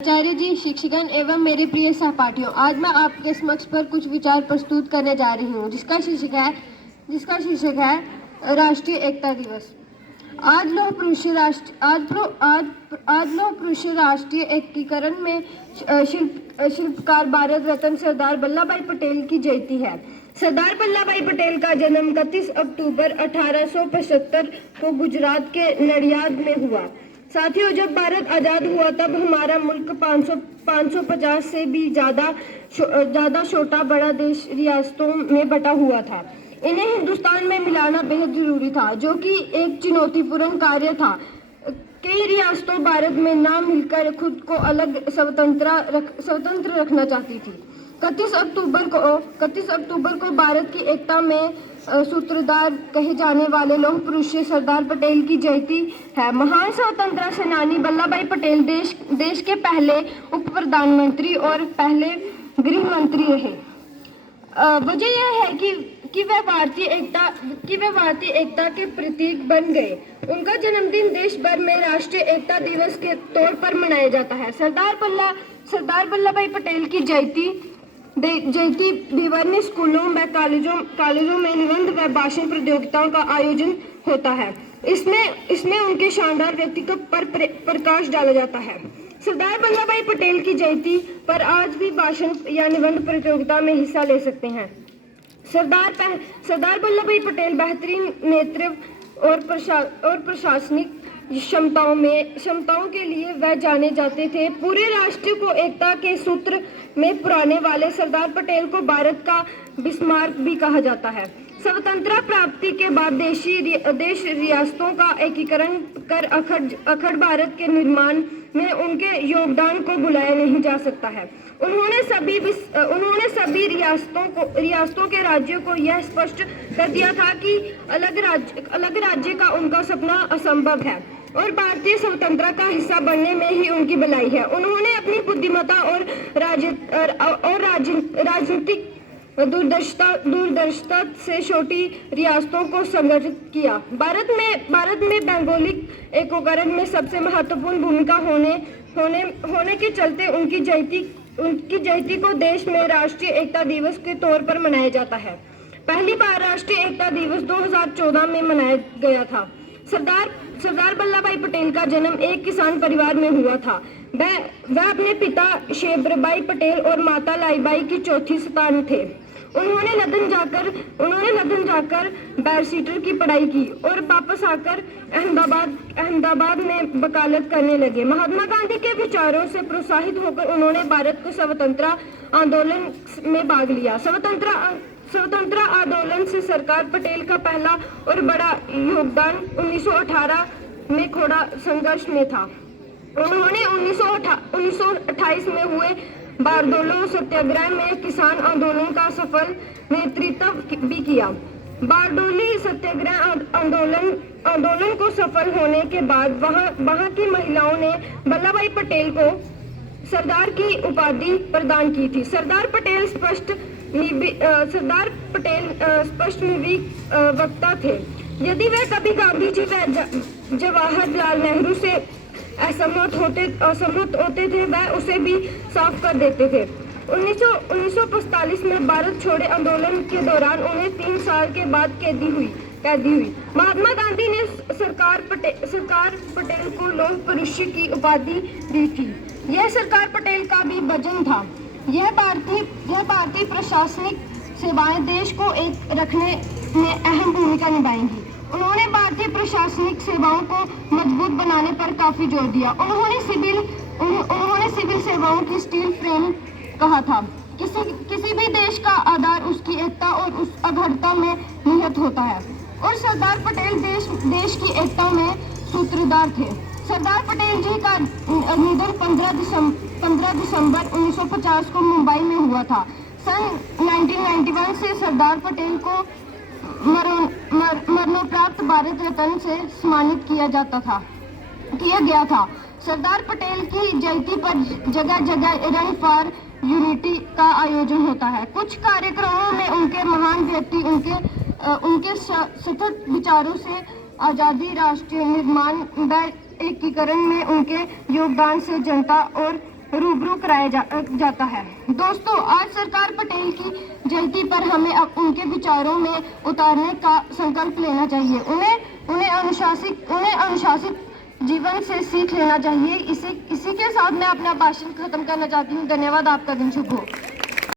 आचार्य जी, शिक्षकगण एवं मेरे प्रिय सहपाठियों, आज मैं आपके समक्ष पर कुछ विचार प्रस्तुत करने जा रही हूँ जिसका शीर्षक है राष्ट्रीय एकता दिवस। आज लौह पुरुष राष्ट्रीय एकीकरण में शिल्पकार भारत रत्न सरदार वल्लभ भाई पटेल की जयंती है। सरदार वल्लभ भाई पटेल का जन्म 31 अक्टूबर 1875 को गुजरात के नडियाद में हुआ। साथियों, जब भारत आजाद हुआ तब हमारा मुल्क 550 से भी ज्यादा छोटा बड़ा देश रियासतों में बटा हुआ था। इन्हें हिंदुस्तान में मिलाना बेहद जरूरी था, जो कि एक चुनौतीपूर्ण कार्य था। कई रियासतों भारत में ना मिलकर खुद को अलग स्वतंत्र रखना चाहती थी। 31 अक्टूबर को भारत की एकता में सूत्रधार कहे जाने वाले लौह पुरुष सरदार पटेल की जयंती है। महान स्वतंत्रता सेनानी वल्लभ भाई पटेल देश के पहले उप प्रधानमंत्री और पहले गृह मंत्री रहे। वजह यह है कि वे भारतीय एकता के प्रतीक बन गए। उनका जन्मदिन देश भर में राष्ट्रीय एकता दिवस के तौर पर मनाया जाता है। सरदार वल्लभ भाई पटेल की जयंती विभिन्न स्कूलों में कॉलेजों में निबंध व भाषण प्रतियोगिताओं का आयोजन होता है। इसमें उनके शानदार व्यक्तित्व पर प्रकाश डाला जाता है। सरदार वल्लभ भाई पटेल की जयंती पर आज भी भाषण या निबंध प्रतियोगिता में हिस्सा ले सकते हैं। सरदार वल्लभ भाई पटेल बेहतरीन नेतृत्व और प्रशासनिक क्षमताओं के लिए वह जाने जाते थे। पूरे राष्ट्र को एकता के सूत्र में पुराने वाले सरदार पटेल को भारत का बिस्मार्क भी कहा जाता है। स्वतंत्रता प्राप्ति के बाद देश रियासतों का एकीकरण कर अखंड भारत के निर्माण में उनके योगदान को भुलाया नहीं जा सकता है। उन्होंने सभी रियासतों के राज्यों को यह स्पष्ट कर दिया था कि अलग राज्य का उनका सपना असंभव है और भारतीय स्वतंत्रता का हिस्सा बनने में ही उनकी भलाई है। उन्होंने अपनी बुद्धिमत्ता और राजनीतिक दूरदर्शिता से छोटी रियासतों को संगठित किया। भारत में भौगोलिक एकीकरण में सबसे महत्वपूर्ण भूमिका होने के चलते उनकी जयंती को देश में राष्ट्रीय एकता दिवस के तौर पर मनाया जाता है। पहली बार राष्ट्रीय एकता दिवस 2014 में मनाया गया था। सरदार वल्लभ भाई पटेल का जन्म एक किसान परिवार में हुआ था। वह अपने पिता शेबरभाई पटेल और माता लाईबाई की चौथी संतान थे। उन्होंने लंदन जाकर बैरिस्टर की पढ़ाई की और वापस आकर अहमदाबाद में वकालत करने लगे। महात्मा गांधी के विचारों से प्रोत्साहित होकर उन्होंने भारत को स्वतंत्रता आंदोलन में भाग लिया। स्वतंत्रता आंदोलन से सरदार पटेल का पहला और बड़ा योगदान 1918 में खोड़ा संघर्ष में था। उन्होंने 1928 में हुए बारडोली सत्याग्रह में किसान आंदोलन का सफल नेतृत्व भी किया। बारडोली सत्याग्रह आंदोलन को सफल होने के बाद वहां की महिलाओं ने वल्लभ भाई पटेल को सरदार की उपाधि प्रदान की थी। सरदार पटेल स्पष्ट वक्ता थे। यदि वे कभी गांधी जी व जवाहरलाल नेहरू से असहमत होते थे, वह उसे भी साफ कर देते थे। 1945 में भारत छोड़े आंदोलन के दौरान उन्हें 3 साल के बाद कैदी हुई। महात्मा गांधी ने सरकार पटेल को लौह पुरुष की उपाधि दी थी। यह सरदार पटेल का भी वजन था। यह भारतीय प्रशासनिक सेवाएं देश को एक रखने में अहम भूमिका निभाएंगी। उन्होंने भारतीय प्रशासनिक सेवाओं को मजबूत बनाने पर काफी जोर दिया। उन्होंने सिविल सेवाओं की स्टील फ्रेम कहा था। किसी भी देश का आधार उसकी एकता और उस अखंडता में निहित होता है और सरदार पटेल देश की एकता में सूत्रधार थे। सरदार पटेल जी का निधन 15 दिसंबर 1950 को मुंबई में हुआ था। सन 1991 से सरदार पटेल को मरणोपरांत भारत रत्न से सम्मानित किया गया था। सरदार पटेल की जयंती पर जगह जगह रन फॉर यूनिटी का आयोजन होता है। कुछ कार्यक्रमों में उनके महान व्यक्ति उनके सतत विचारों से आजादी, राष्ट्रीय निर्माण व एकीकरण में उनके योगदान से जनता और रूबरू कराया जाता है। दोस्तों, आज सरकार पटेल की जयंती पर हमें उनके विचारों में उतारने का संकल्प लेना चाहिए। उन्हें अनुशासित जीवन से सीख लेना चाहिए। इसी के साथ मैं अपना भाषण खत्म करना चाहती हूँ। धन्यवाद। आपका दिन शुभ हो।